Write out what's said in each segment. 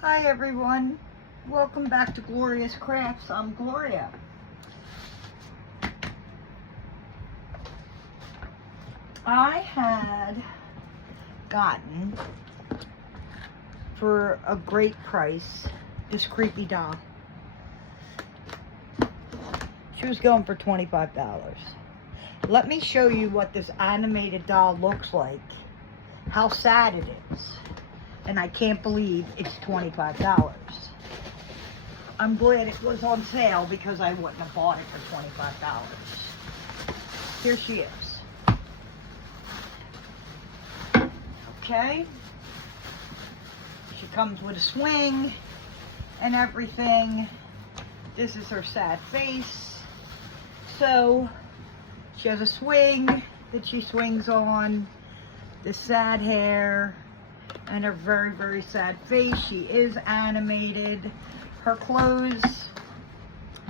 Hi everyone, welcome back to Glorious Crafts. I'm Gloria. I had gotten for a great price this creepy doll. She was going for $25. Let me show you what this animated doll looks like, how sad it is. And I can't believe it's $25. I'm glad it was on sale because I wouldn't have bought it for $25. Here she is. Okay. She comes with a swing and everything. This is her sad face. So she has a swing that she swings on, the sad hair, and a very, very sad face. She is animated. Her clothes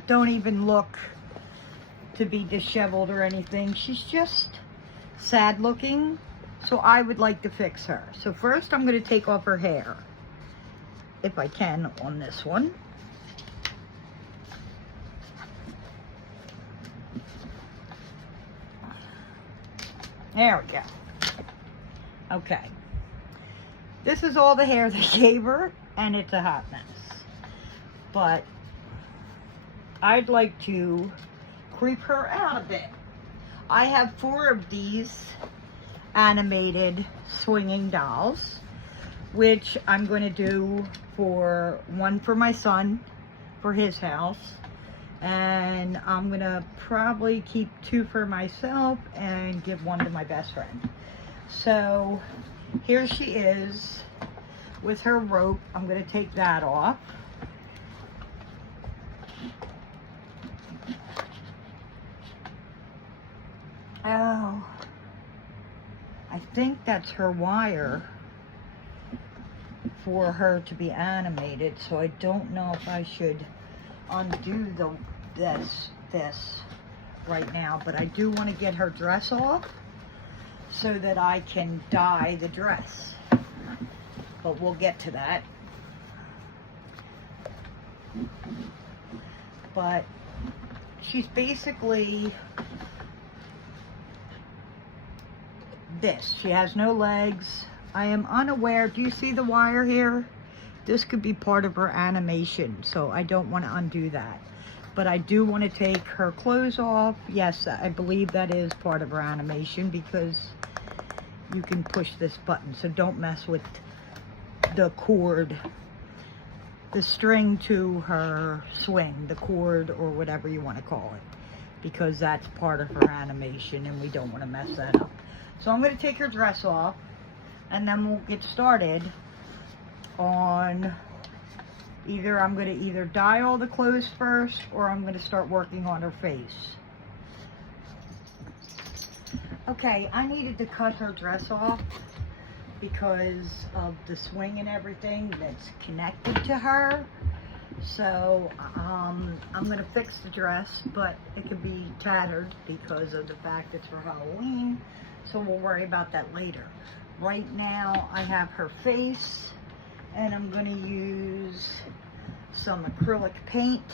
don't even look to be disheveled or anything. She's just sad looking. So I would like to fix her. So first I'm going to take off her hair, if I can, on this one. There we go. Okay. This is all the hair they gave her, and it's a hot mess. But I'd like to creep her out a bit. I have 4 of these animated swinging dolls, which I'm going to do one for my son, for his house. And I'm going to probably keep 2 for myself and give 1 to my best friend. So here she is with her rope. I'm going to take that off. Oh, I think that's her wire for her to be animated, so I don't know if I should undo this right now, but I do want to get her dress off so that I can dye the dress, but we'll get to that. But she's basically this. She has no legs. I am unaware. Do you see the wire here? This could be part of her animation, so I don't want to undo that. But I do want to take her clothes off. Yes, I believe that is part of her animation because you can push this button, so don't mess with the cord, the string to her swing, the cord or whatever you want to call it, because that's part of her animation and we don't want to mess that up. So I'm going to take her dress off and then we'll get started on I'm going to either dye all the clothes first or I'm going to start working on her face. Okay, I needed to cut her dress off because of the swing and everything that's connected to her. So I'm going to fix the dress, but it could be tattered because of the fact it's for Halloween. So we'll worry about that later. Right now I have her face, and I'm going to use some acrylic paint.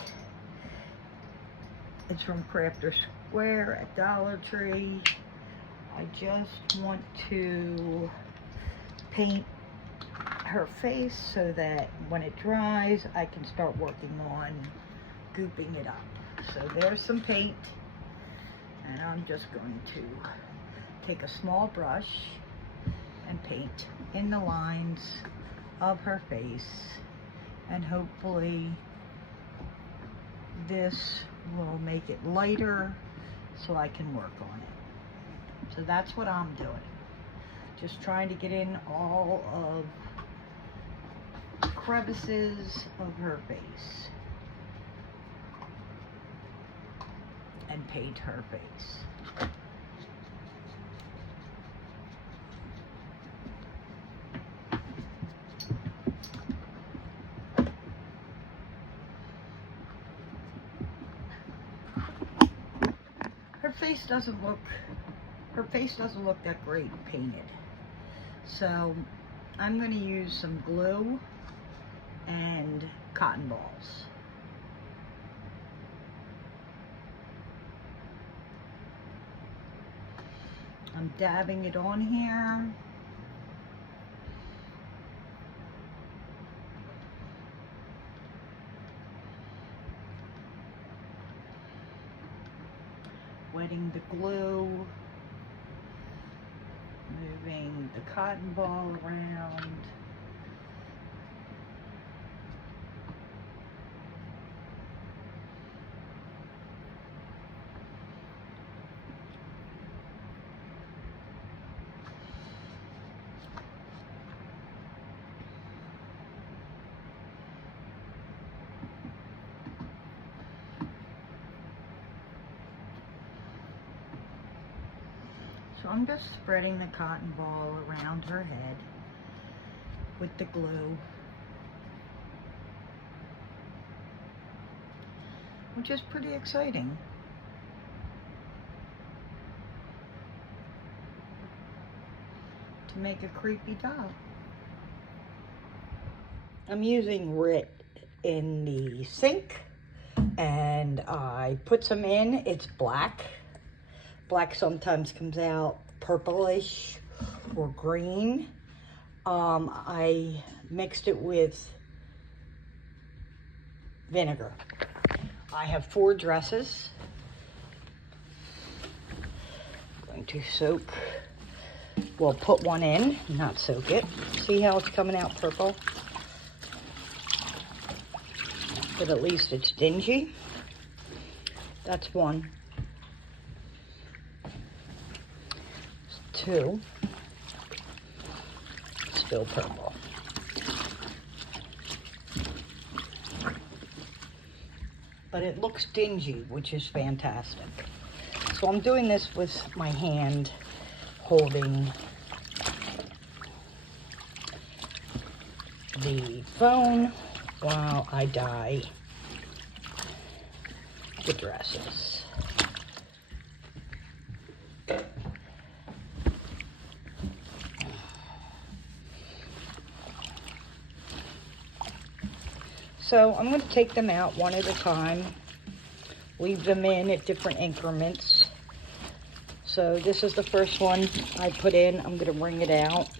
It's from Crafter's Square at Dollar Tree. I just want to paint her face so that when it dries I can start working on gooping it up. So there's some paint, and I'm just going to take a small brush and paint in the lines of her face, and hopefully this will make it lighter so I can work on it. So that's what I'm doing. Just trying to get in all of the crevices of her face and paint her face. Her face doesn't look that great painted. So I'm going to use some glue and cotton balls. I'm dabbing it on here. Wetting the glue. Moving the cotton ball around. So I'm just spreading the cotton ball around her head with the glue, which is pretty exciting. To make a creepy doll. I'm using Rit in the sink, and I put some in. It's black. Black sometimes comes out purplish or green. I mixed it with vinegar. I have 4 dresses. I'm going to soak, well, put one in, not soak it. See how it's coming out purple? But at least it's dingy. That's 1. 2, still purple. But it looks dingy, which is fantastic. So I'm doing this with my hand holding the phone while I dye the dresses. So I'm going to take them out one at a time, leave them in at different increments. So this is the first one I put in. I'm going to wring it out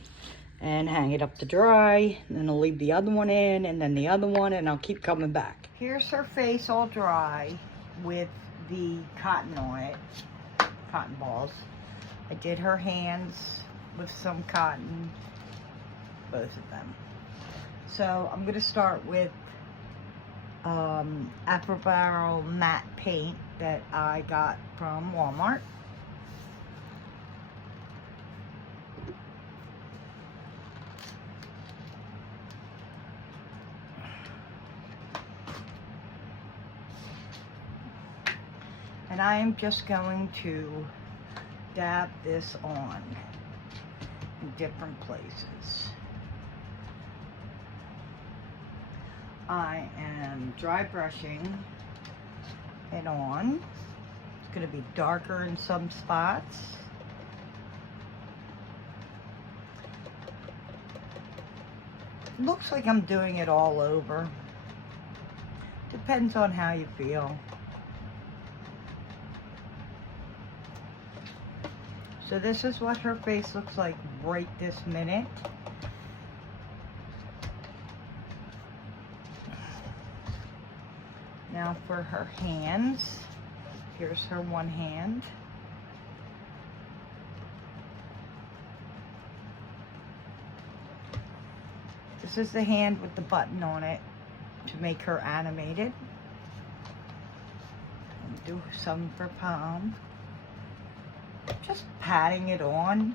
and hang it up to dry. And then I'll leave the other one in, and then the other one, and I'll keep coming back. Here's her face all dry with the cotton on it, cotton balls. I did her hands with some cotton, both of them. So I'm going to start with Apple Barrel matte paint that I got from Walmart. And I am just going to dab this on in different places. I am dry brushing it on. It's going to be darker in some spots. Looks like I'm doing it all over. Depends on how you feel. So this is what her face looks like right this minute. Now for her hands, here's her one hand. This is the hand with the button on it to make her animated. And do some for palm. Just patting it on.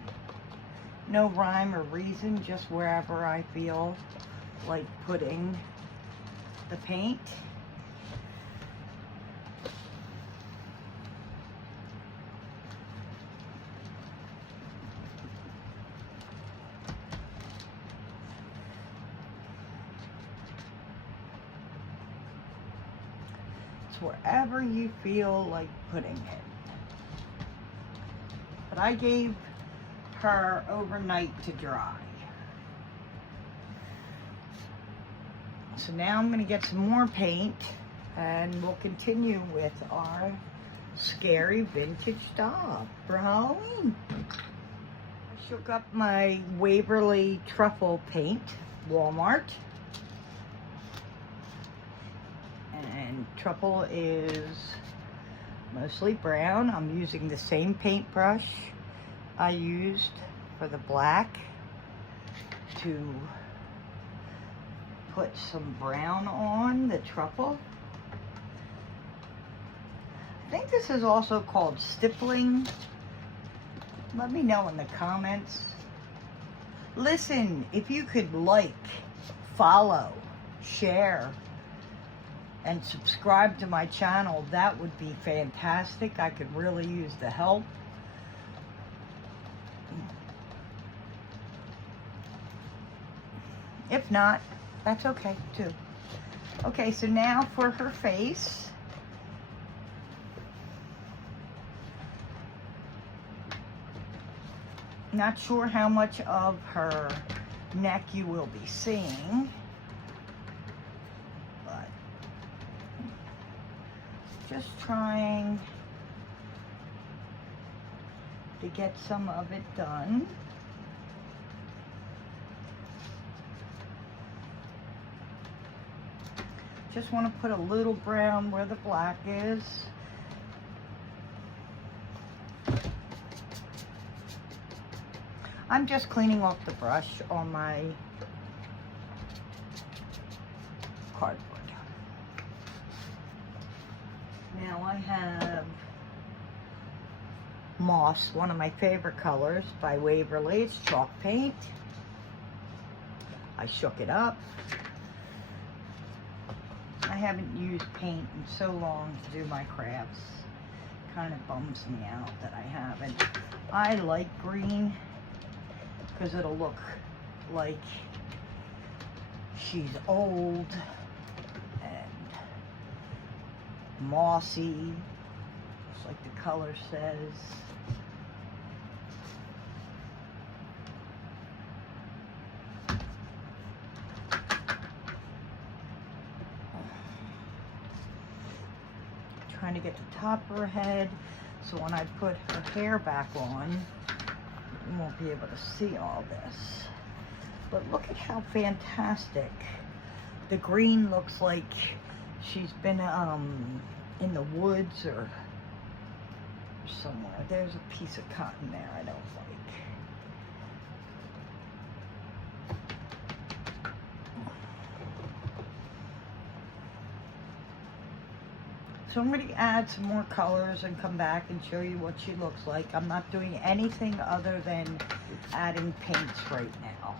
No rhyme or reason, just wherever I feel like putting the paint. It's wherever you feel like putting it. But I gave her overnight to dry. So now I'm going to get some more paint and we'll continue with our scary vintage doll for Halloween. I shook up my Waverly Truffle paint, Walmart. And truffle is mostly brown. I'm using the same paintbrush I used for the black to put some brown on the truffle. I think this is also called stippling. Let me know in the comments. Listen, if you could like, follow, share, and subscribe to my channel, that would be fantastic. I could really use the help. If not, that's okay too. Okay, so now for her face. Not sure how much of her neck you will be seeing, but just trying to get some of it done. Just want to put a little brown where the black is. I'm just cleaning off the brush on my cardboard. Now I have Moss, one of my favorite colors by Waverly. It's chalk paint. I shook it up. I haven't used paint in so long to do my crafts. Kind of bums me out that I haven't. I like green because it'll look like she's old and mossy, just like the color says. Trying to get the top of her head so when I put her hair back on, you won't be able to see all this. But look at how fantastic. The green looks like she's been in the woods or somewhere. There's a piece of cotton there I don't like. So I'm going to add some more colors and come back and show you what she looks like. I'm not doing anything other than adding paints right now.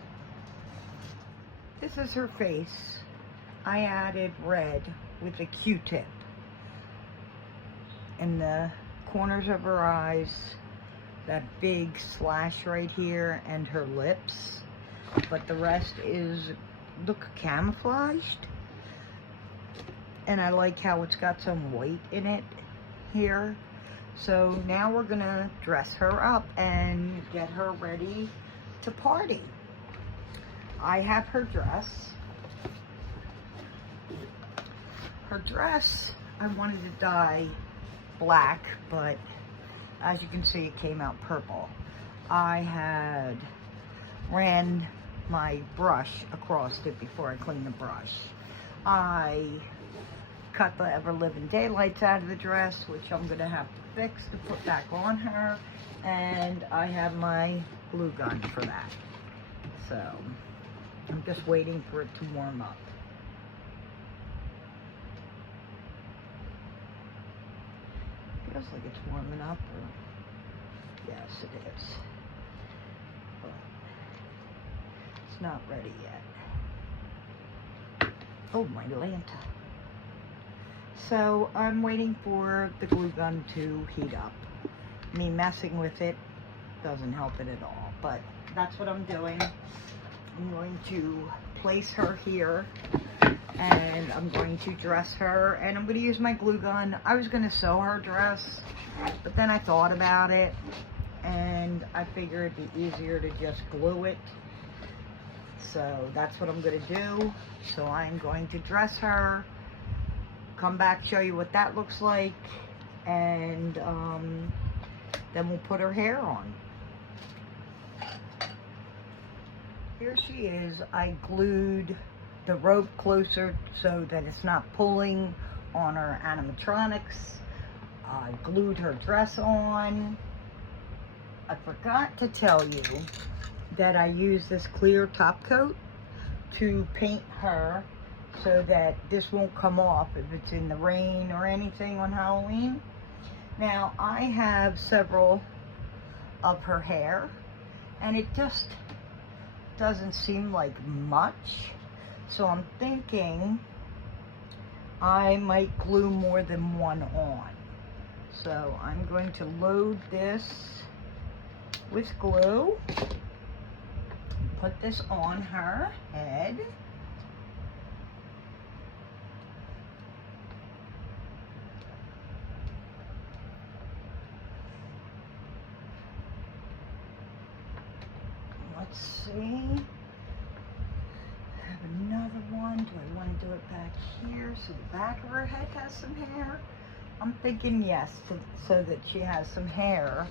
This is her face. I added red with a Q-tip in the corners of her eyes, that big slash right here, and her lips. But the rest is, look, camouflaged. And I like how it's got some white in it here. So now we're gonna dress her up and get her ready to party. I have her dress. Her dress, I wanted to dye black, but as you can see, it came out purple. I had ran my brush across it before I cleaned the brush. I cut the Ever Living Daylights out of the dress, which I'm gonna have to fix to put back on her, and I have my glue gun for that. So I'm just waiting for it to warm up. Feels like it's warming up, or yes, it is. But it's not ready yet. Oh, my Lanta. So I'm waiting for the glue gun to heat up. Me messing with it doesn't help it at all, but that's what I'm doing. I'm going to place her here, and I'm going to dress her, and I'm going to use my glue gun. I was going to sew her dress, but then I thought about it, and I figured it'd be easier to just glue it So that's what I'm going to do. So I'm going to dress her, come back, show you what that looks like, and then we'll put her hair on. Here she is. I glued the rope closer so that it's not pulling on her animatronics. I glued her dress on. I forgot to tell you that I use this clear top coat to paint her so that this won't come off if it's in the rain or anything on Halloween. Now, I have several of her hair, and it just doesn't seem like much. So I'm thinking I might glue more than one on. So I'm going to load this with glue. Put this on her head. Let's see. I have another one. Do I want to do it back here so the back of her head has some hair? I'm thinking yes, so that she has some hair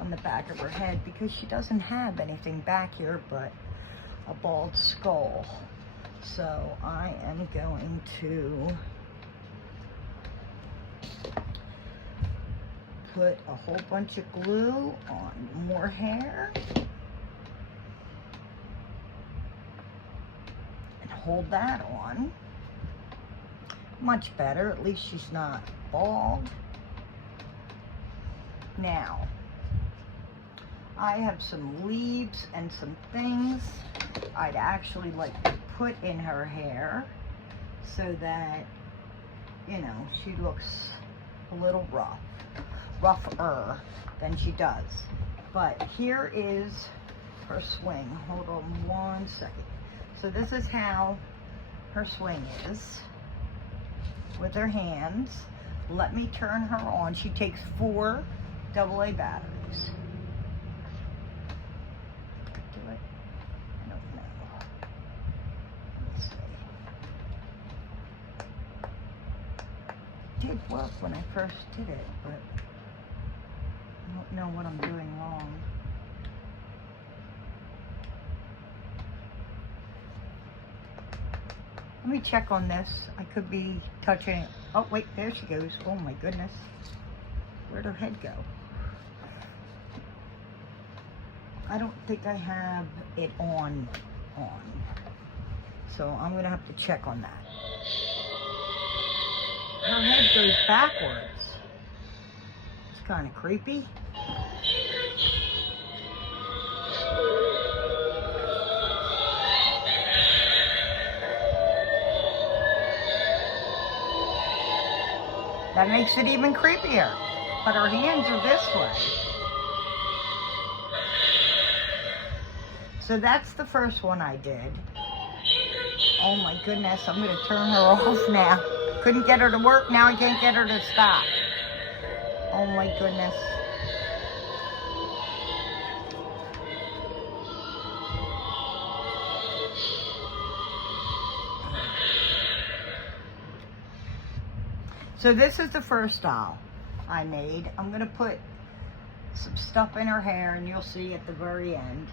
on the back of her head, because she doesn't have anything back here but a bald skull. So I am going to put a whole bunch of glue on more hair and hold that on. Much better, at least she's not bald. Now, I have some leaves and some things I'd actually like to put in her hair so that, you know, she looks a little rougher than she does. But here is her swing. Hold on one second. So this is how her swing is with her hands. Let me turn her on. She takes 4 AA batteries. Do it? I don't know. Let's see. It did work when I first did it, but I don't know what I'm doing wrong. Let me check on this. I could be touching it. Oh, wait, there she goes. Oh, my goodness. Where'd her head go? I don't think I have it on. So I'm going to have to check on that. Her head goes backwards. It's kind of creepy. That makes it even creepier. But her hands are this way. So that's the first one I did. Oh my goodness, I'm going to turn her off now. Couldn't get her to work, now I can't get her to stop. Oh my goodness. So this is the first doll I made. I'm going to put some stuff in her hair, and you'll see at the very end.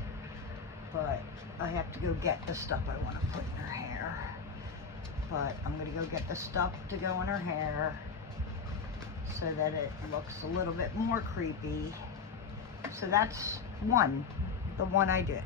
But I have to go get the stuff I want to put in her hair. But I'm going to go get the stuff to go in her hair so that it looks a little bit more creepy. So that's the one I did.